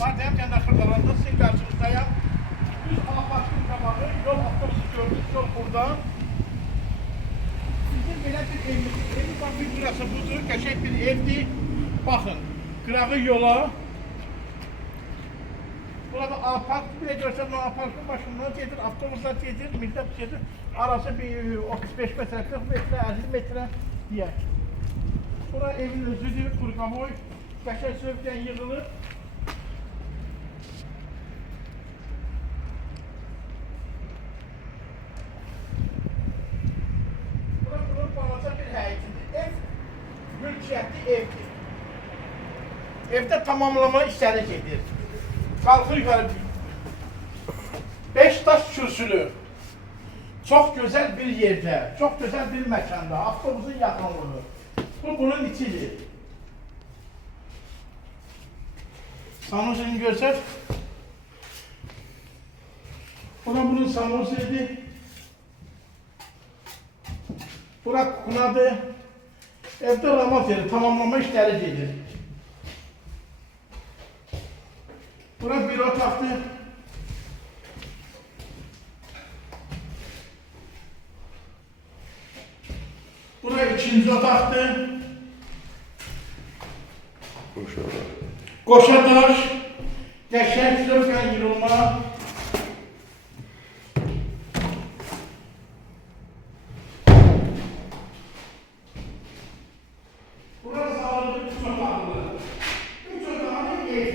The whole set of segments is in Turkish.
Madem Xırdalan'da sizin karşınızdayım. Düz Alaparkın qabağı, yol avtobusu gördük, yol buradan. Bizim belə bir evimiz, evin konfigurası budur, qəşəng bir evdir. Baxın, qırağı yola. Burada Alapark bile görsən, Alaparkın başından gedir, avtobuslar gedir, millət gedir. Arası bir 35 metre, 40 metre, 50 metre diye. Bura evin özüdür, Kurqaboy. Qəşəng sövqdən yığılır. Bunun balaca bir həyətidir. Ev mülkiyyətli evdir. Evdə tamamlama işləri gedir. Qalxır yukarı 5 daş kürsülü. Çok güzel bir yerde, çok güzel bir mekanda, avtobusun yakınlığı. Bu bunun içidir. Sanusini görsək. Bura bunun sanusiydi. Bura kunadır. Evde ramat yeri, tamamlama işleri gelir. Bura bir otaktır. Bura ikinci otaktır. Qoşadaş, qəşəng sövqən yığılma. Bura sağlıqlı 3 otaqlı. 3 otaqlı ev.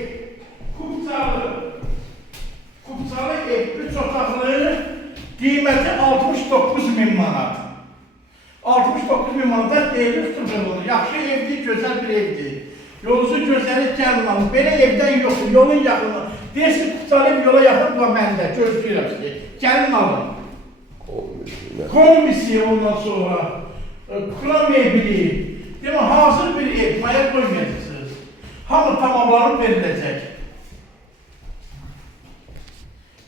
Kupçalı ev, 3 otaqlı. Qiyməti 69.000 manat. 69.000 manat deyilir tutulur. Yaxşı evdir, gözəl bir evdir. Yolusu gözəli gəlin alın. Belə evdən yoxdur, yolun yaxını. Deyirsin, Kupçalı ev yola yaxın, bu məndə, gözləyirəm sizi. Gəlin alın. Kombisi ondan sonra, kura mebili. Demə, hazır bir ev, maya koymayacaqsınız. Hamı tamamlanıp veriləcək.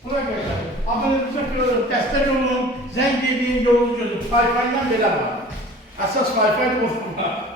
Buna görə, abonemize dəstək olun, zəng edin, yolunu gözün. Wi-Fi-dən belə var. Əsas Wi-Fi olsun.